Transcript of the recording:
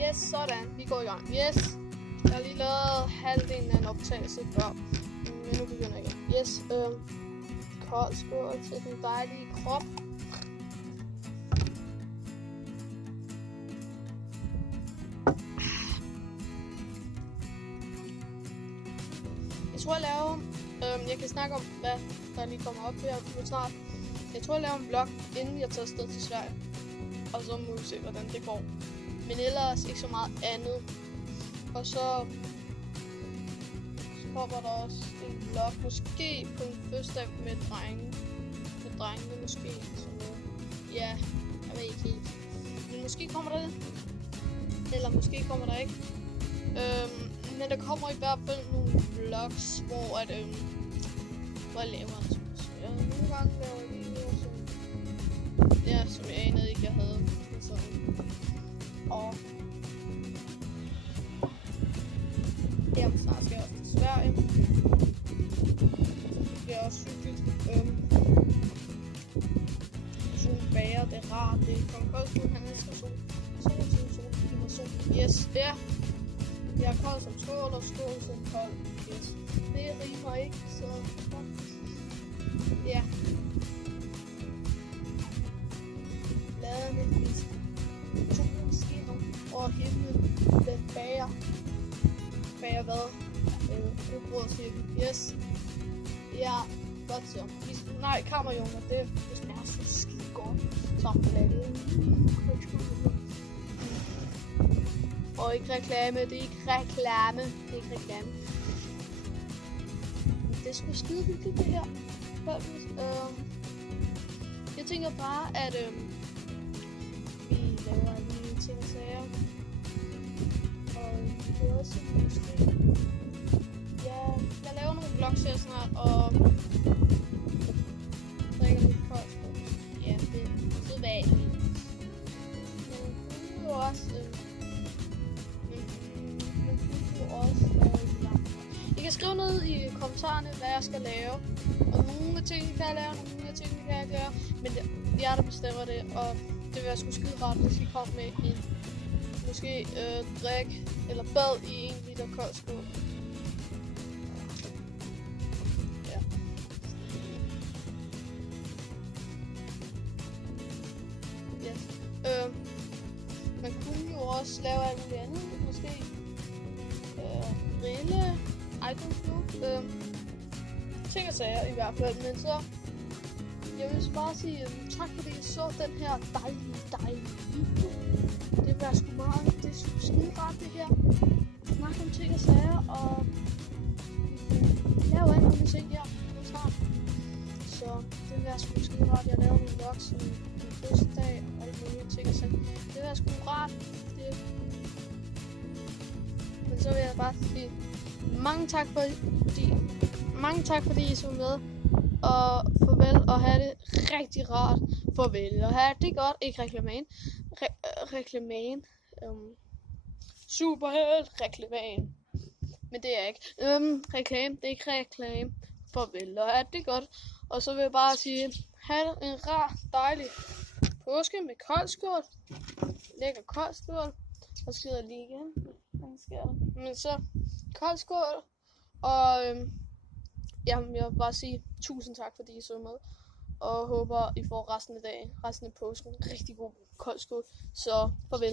Yes, sådan. Vi går i gang. Yes. Jeg har lige lavet halvdelen af en optagelse før. Men nu begynder jeg igen. Yes. Kold skål til den dejlige krop. Jeg tror, jeg laver... jeg kan snakke om, hvad der lige kommer op her på snart. Jeg tror, jeg laver en vlog, inden jeg tager afsted til Sverige. Og så må vi se, hvordan det går. Men ellers ikke så meget andet. Og så kommer der også en vlog, måske på en fødselsdag med drenge. Med drengene måske. Så ja, jeg ved ikke helt. Men måske kommer der det. Eller måske kommer der ikke. Men der kommer i hvert fald nogle vlogs, hvor jeg laver det. Så jeg nogle gange laver videoer, som jeg anede ikke, jeg havde. Og snart skal jeg også til Sverige. Det bliver også hyggeligt. Sol bager, det er rart. Det er Kong Koldskål, han elsker sol. Sol. Yes, ja. Jeg er kold som skål og skål som kold. Yes. Det rimer ikke, så ja. Ladende fisk. Solen skinner over himlen. Den bager. Bager hvad? Rugbrødshippen. Yes. Ja, godt så. Nej, kammerjunker, det smager så skide godt. Sammen med det. Og ikke reklame, det er ikke reklame. Det er sgu skide hyggeligt det her. Jeg tænker bare, at vi laver lige ting og sager. Og vi kan også måske... Ja, jeg laver nogle vlogs her snart, og drikker lidt koldskål. Ja, det er så vanligt. Men kunne jo også... I kan skrive ned i kommentarerne, hvad jeg skal lave. Og nogle af tingene kan jeg lave, nogle af tingene kan jeg ikke lave. Men det er jer, der bestemmer det, og det vil være sgu skide rart, hvis I kom med en måske drik eller bad i 1 liter koldskål. Ja. Yes. Man kunne jo også lave alt muligt andet, måske. Grille, I don't know. Ting og sager i hvert fald, men så jeg vil bare sige tak fordi I så den her dejlige video. Det var sgu meget, det er sgu skide rart det her. Snak om ting og sager og lave alt muligt ting her snart. Så det var sgu skide rart, jeg laver nogle vlogs om min fødselsdag og alle mulige ting og sager. Det var sgu rart. Men så vil jeg bare sige mange tak fordi I så med. Og farvel og have det rigtig rart. Farvel og have det godt. Ikke reklamen. Superhelt reklamen. Men det er ikke. Reklame. Det er ikke reklame. Farvel og have det godt. Og så vil jeg bare sige have en rar, dejlig påske med koldskål. Lækker koldskål. Og så sker lige igen. Men så koldskål. Og jeg vil bare sige tusind tak fordi I så med. Og håber I får resten af dagen, resten af påsken rigtig god koldskål. Så farvel.